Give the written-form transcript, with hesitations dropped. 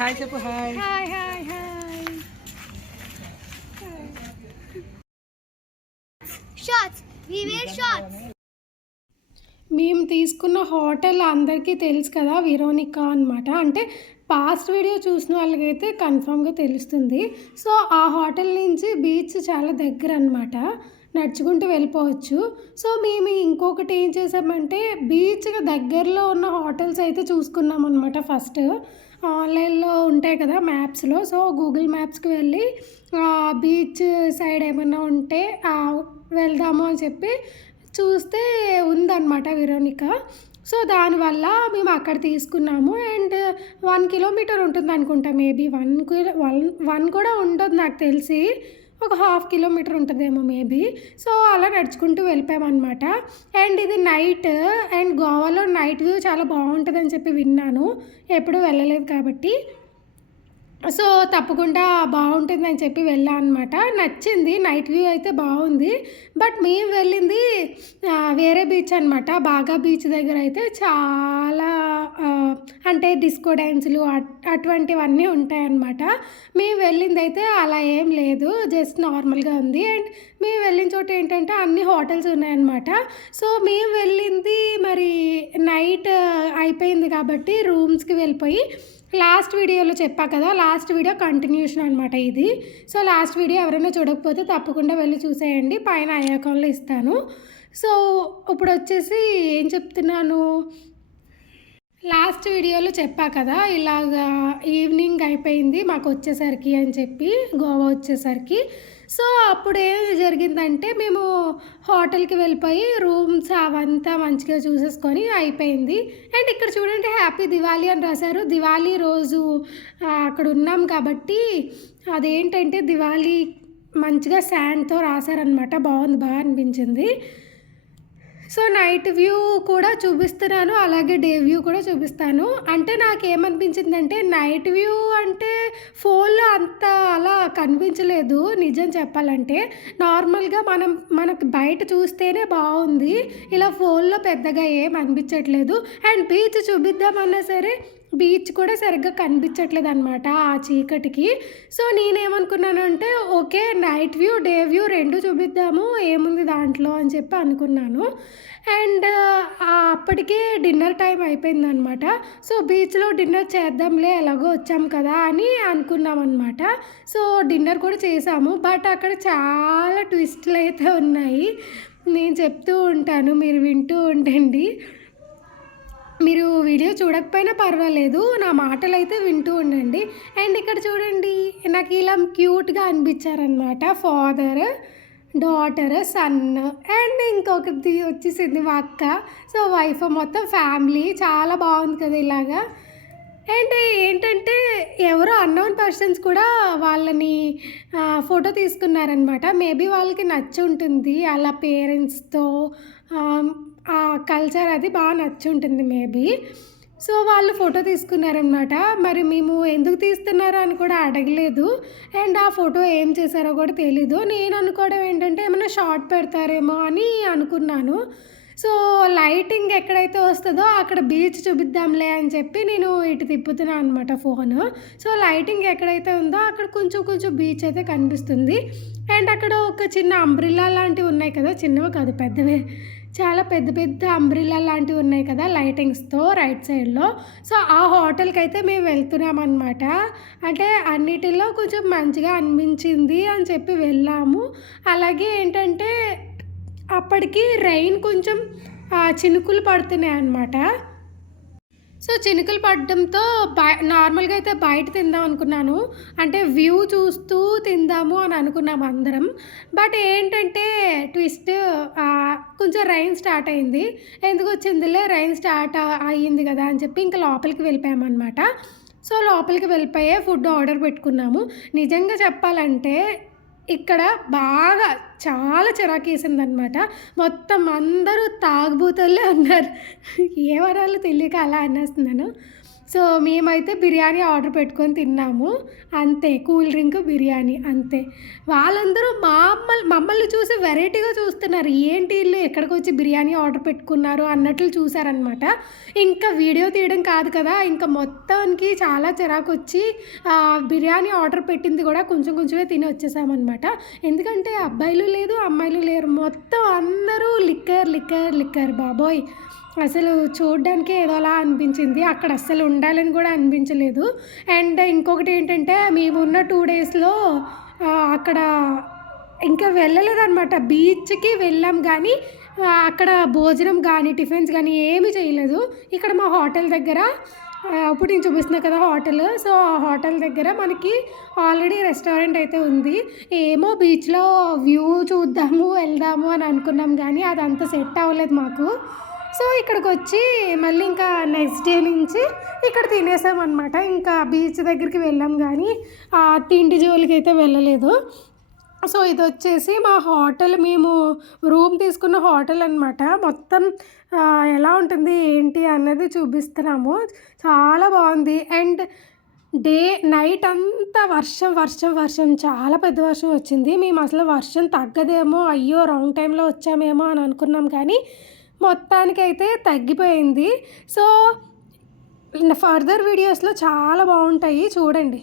Hi చెప్పు. Hi hi hi hi. Shorts we wear shorts. మేము తీసుకున్న హోటల్ అందరికీ తెలుసు కదా, వెరోనికా అనమాట. అంటే పాస్ట్ వీడియో చూసిన వాళ్ళకైతే కన్ఫామ్గా తెలుస్తుంది. సో ఆ హోటల్ నుంచి బీచ్ చాలా దగ్గర అనమాట, నడుచుకుంటూ వెళ్ళిపోవచ్చు. సో మేము ఇంకొకటి ఏం చేసామంటే బీచ్కి దగ్గరలో ఉన్న హోటల్స్ అయితే చూసుకున్నాం అనమాట. ఫస్ట్ ఆన్లైన్లో ఉంటాయి కదా మ్యాప్స్లో, సో గూగుల్ మ్యాప్స్కి వెళ్ళి బీచ్ సైడ్ ఏమైనా ఉంటే వెళ్దాము అని చెప్పి చూస్తే ఉందన్నమాట వెరోనికా. సో దానివల్ల మేము అక్కడ తీసుకున్నాము. అండ్ 1 కిలోమీటర్ ఉంటుంది అనుకుంటా, మేబీ 1 కూడా ఉండదు నాకు తెలిసి, ఒక 1/2 కిలోమీటర్ ఉంటుందేమో మేబీ. సో అలా నడుచుకుంటూ వెళ్ళిపోయామన్నమాట. అండ్ ఇది నైట్, అండ్ గోవాలో నైట్ వ్యూ చాలా బాగుంటుందని చెప్పి విన్నాను, ఎప్పుడూ వెళ్ళలేదు కాబట్టి. సో తప్పకుండా బాగుంటుందని చెప్పి వెళ్ళాను అనమాట. నచ్చింది, నైట్ వ్యూ అయితే బాగుంది. బట్ మేము వెళ్ళింది వేరే బీచ్ అనమాట. బాగా బీచ్ దగ్గర అయితే చాలా అంటే డిస్కో డ్యాన్సులు అటువంటివన్నీ ఉంటాయన్నమాట. మేము వెళ్ళింది అయితే అలా ఏం లేదు, జస్ట్ నార్మల్గా ఉంది. అండ్ మేము వెళ్ళిన చోట ఏంటంటే అన్ని హోటల్స్ ఉన్నాయన్నమాట. సో మేము వెళ్ళింది మరి నైట్ అయిపోయింది కాబట్టి రూమ్స్కి వెళ్ళిపోయి, లాస్ట్ వీడియోలో చెప్పా కదా, లాస్ట్ వీడియో కంటిన్యూషన్ అనమాట ఇది. సో లాస్ట్ వీడియో ఎవరైనా చూడకపోతే తప్పకుండా వెళ్ళి చూసేయండి, పైన ఐ అకౌంట్లో ఇస్తాను. సో ఇప్పుడు వచ్చేసి ఏం చెప్తున్నాను, లాస్ట్ వీడియోలో చెప్పా కదా ఇలాగా ఈవినింగ్ అయిపోయింది మాకు వచ్చేసరికి అని చెప్పి, గోవా వచ్చేసరికి. సో అప్పుడు ఏం జరిగిందంటే మేము హోటల్కి వెళ్ళిపోయి రూమ్స్ అవంతా మంచిగా చూసేసుకొని అయిపోయింది. అండ్ ఇక్కడ చూడండి హ్యాపీ దివాళీ అని రాశారు. దివాళీ రోజు అక్కడ ఉన్నాం కాబట్టి అదేంటంటే దివాళీ మంచిగా శాండ్తో రాశారనమాట, బాగుంది, బాగా అనిపించింది. సో నైట్ వ్యూ కూడా చూపిస్తున్నాను, అలాగే డే వ్యూ కూడా చూపిస్తాను. అంటే నాకేమనిపించిందంటే నైట్ వ్యూ అంటే ఫోన్లో అంత అలా కనిపించలేదు నిజం చెప్పాలంటే. నార్మల్గా మనకు బయట చూస్తేనే బాగుంది, ఇలా ఫోన్లో పెద్దగా ఏం అనిపించట్లేదు. అండ్ బీచ్ చూపిద్దామన్నా సరే బీచ్ కూడా సరిగ్గా కనిపించట్లేదు అనమాట ఆ చీకటికి. సో నేనేమనుకున్నాను అంటే okay night view day view రెండు చూపిద్దాము, ఏముంది దాంట్లో అని చెప్పి అనుకున్నాను. అండ్ అప్పటికే డిన్నర్ టైం అయిపోయిందనమాట. సో బీచ్లో డిన్నర్ చేద్దాంలే ఎలాగో వచ్చాం కదా అని అనుకున్నాం అనమాట. సో డిన్నర్ కూడా చేసాము. బట్ అక్కడ చాలా ట్విస్ట్లు అయితే ఉన్నాయి, నేను చెప్తూ ఉంటాను, మీరు వింటూ ఉండండి. మీరు వీడియో చూడకపోయినా పర్వాలేదు, నా మాటలు అయితే వింటూ ఉండండి. అండ్ ఇక్కడ చూడండి నాకు ఇలా క్యూట్గా అనిపించారనమాట, ఫాదర్, డాటర్, సన్, అండ్ ఇంకొకటి వచ్చేసింది మా అక్క. సో వైఫ్, మొత్తం ఫ్యామిలీ చాలా బాగుంది కదా ఇలాగా. అండ్ ఏంటంటే ఎవరో అన్నోన్ పర్సన్స్ కూడా వాళ్ళని ఫోటో తీసుకున్నారనమాట. మేబీ వాళ్ళకి నచ్చి ఉంటుంది, అలా పేరెంట్స్తో ఆ కల్చర్ అది బాగా నచ్చి ఉంటుంది మేబీ. సో వాళ్ళు ఫోటో తీసుకున్నారనమాట. మరి మేము ఎందుకు తీస్తున్నారో అని కూడా అడగలేదు, అండ్ ఆ ఫోటో ఏం చేశారో కూడా తెలీదు. నేను అనుకోవడం ఏంటంటే ఏమైనా షార్ట్ పెడతారేమో అని అనుకున్నాను. సో లైటింగ్ ఎక్కడైతే వస్తుందో అక్కడ బీచ్ చూపిద్దాంలే అని చెప్పి నేను ఇటు తిప్పుతున్నాను అనమాట ఫోన్. సో లైటింగ్ ఎక్కడైతే ఉందో అక్కడ కొంచెం కొంచెం బీచ్ అయితే కనిపిస్తుంది. అండ్ అక్కడ ఒక చిన్న అంబ్రిల్లా లాంటివి ఉన్నాయి కదా, చిన్నవి కాదు పెద్దవే, చాలా పెద్ద పెద్ద అంబ్రిల్లా లాంటివి ఉన్నాయి కదా లైటింగ్స్తో రైట్ సైడ్లో. సో ఆ హోటల్కి అయితే మేము వెళ్తున్నామన్నమాట. అంటే అన్నిటిలో కొంచెం మంచిగా అనిపించింది అని చెప్పి వెళ్ళాము. అలాగే ఏంటంటే అప్పటికి రెయిన్ కొంచెం చినుకులు పడుతున్నాయి అన్నమాట. సో చినుకులు పడడంతో నార్మల్గా అయితే బయట తిందాం అనుకున్నాను, అంటే వ్యూ చూస్తూ తిందాము అని అనుకున్నాము అందరం. బట్ ఏంటంటే ట్విస్ట్, కొంచెం రైన్ స్టార్ట్ అయింది. ఎందుకు వచ్చిందిలే రైన్ స్టార్ట్ అయ్యింది కదా అని చెప్పి ఇంకా లోపలికి వెళ్ళిపోయామన్నమాట. సో లోపలికి వెళ్ళిపోయే ఫుడ్ ఆర్డర్ పెట్టుకున్నాము. నిజంగా చెప్పాలంటే ఇక్కడ బాగా చాలా చిరాకేసిందనమాట. మొత్తం అందరూ తాగుబోతులే ఉన్నారు, ఏ వరాలు తెలియక అలా అనేస్తున్నాను. సో మేమైతే బిర్యానీ ఆర్డర్ పెట్టుకొని తిన్నాము అంతే. కూల్ డ్రింక్, బిర్యానీ అంతే. వాళ్ళందరూ మమ్మల్ని చూసి వెరైటీగా చూస్తున్నారు. ఏంటి వీళ్ళు ఎక్కడికి వచ్చి బిర్యానీ ఆర్డర్ పెట్టుకున్నారు అన్నట్లు చూసారనమాట. ఇంకా వీడియో తీయడం కాదు కదా, ఇంకా మొత్తానికి చాలా చిరాకు వచ్చి బిర్యానీ ఆర్డర్ పెట్టింది కూడా కొంచెం కొంచెమే తిని వచ్చేసామన్నమాట. ఎందుకంటే అబ్బాయిలు లేదు, అమ్మాయిలు లేరు, మొత్తం అందరూ లిక్కర్ బాబోయ్. అసలు చూడ్డానికే ఏదోలా అనిపించింది. అక్కడ అస్సలు ఉండాలని కూడా అనిపించలేదు. అండ్ ఇంకొకటి ఏంటంటే మేమున్న 2 డేస్లో అక్కడ ఇంకా వెళ్ళలేదన్నమాట. బీచ్కి వెళ్ళాం కానీ అక్కడ భోజనం కానీ టిఫిన్స్ కానీ ఏమీ చేయలేదు. ఇక్కడ మా హోటల్ దగ్గర ఇప్పుడు నేను చూపిస్తున్నా కదా హోటల్. సో ఆ హోటల్ దగ్గర మనకి ఆల్రెడీ రెస్టారెంట్ అయితే ఉంది. ఏమో బీచ్లో వ్యూ చూద్దాము వెళ్దాము అని అనుకున్నాం కానీ అదంతా సెట్ అవ్వలేదు మాకు. సో ఇక్కడికి వచ్చి మళ్ళీ ఇంకా నెక్స్ట్ డే నుంచి ఇక్కడ తినేసామన్నమాట. ఇంకా బీచ్ దగ్గరికి వెళ్ళాం కానీ తిండి జోలికి అయితే వెళ్ళలేదు. సో ఇది వచ్చేసి మా హోటల్, మేము రూమ్ తీసుకున్న హోటల్ అనమాట. మొత్తం ఎలా ఉంటుంది ఏంటి అన్నది చూపిస్తున్నాము. చాలా బాగుంది. అండ్ నైట్ అంతా వర్షం చాలా పెద్ద వర్షం వచ్చింది. మేము అసలు వర్షం తగ్గదేమో, అయ్యో రాంగ్ టైంలో వచ్చామేమో అని అనుకున్నాం కానీ మొత్తానికైతే తగ్గిపోయింది. సో ఫర్దర్ వీడియోస్లో చాలా బాగుంటాయి చూడండి.